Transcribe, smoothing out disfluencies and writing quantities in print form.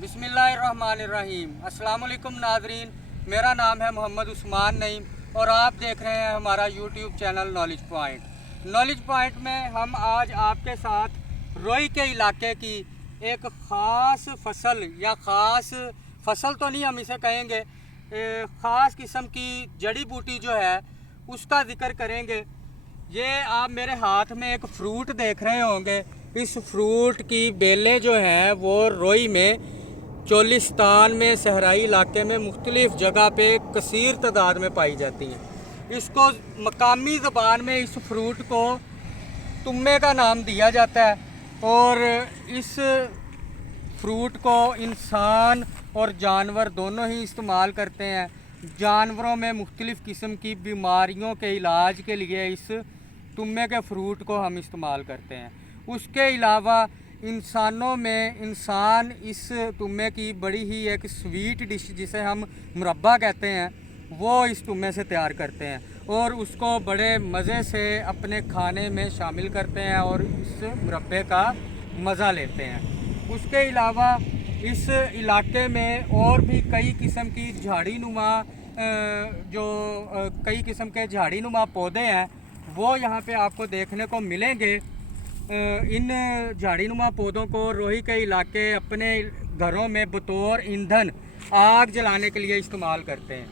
बिस्मिल्लाहिर्रहमानिर्रहीम। अस्सलाम वालेकुम नाजरीन, मेरा नाम है मोहम्मद उस्मान नईम और आप देख रहे हैं हमारा YouTube channel knowledge point. Knowledge point में हम आज आपके साथ रोई के इलाके की एक ख़ास फसल या ख़ास फसल तो नहीं हम इसे कहेंगे, ख़ास किस्म की जड़ी बूटी जो है उसका ज़िक्र करेंगे। ये आप मेरे हाथ में एक फ्रूट देख रहे होंगे। इस फ्रूट की बेलें जो हैं वो रोई में, चोलिस्तान में, सहराई इलाके में मुख्तलिफ़ जगह पे कसीर तादाद में पाई जाती हैं। इसको मकामी ज़बान में इस फ्रूट को तुम्मे का नाम दिया जाता है और इस फ्रूट को इंसान और जानवर दोनों ही इस्तेमाल करते हैं। जानवरों में मुख्तलिफ़ किस्म की बीमारियों के इलाज के लिए इस तुम्मे के फ्रूट को हम इस्तेमाल करते हैं। उसके अलावा इंसानों में इंसान इस तुम्मे की बड़ी ही एक स्वीट डिश जिसे हम मुरब्बा कहते हैं वो इस तुम्मे से तैयार करते हैं और उसको बड़े मज़े से अपने खाने में शामिल करते हैं और इस मुरब्बे का मज़ा लेते हैं। उसके अलावा इस इलाके में और भी कई किस्म की झाड़ी नुमा कई किस्म के झाड़ी नुमा पौधे हैं वो यहाँ पे आपको देखने को मिलेंगे। इन झाड़ी नुमा पौधों को रोही के इलाके अपने घरों में बतौर ईंधन आग जलाने के लिए इस्तेमाल करते हैं।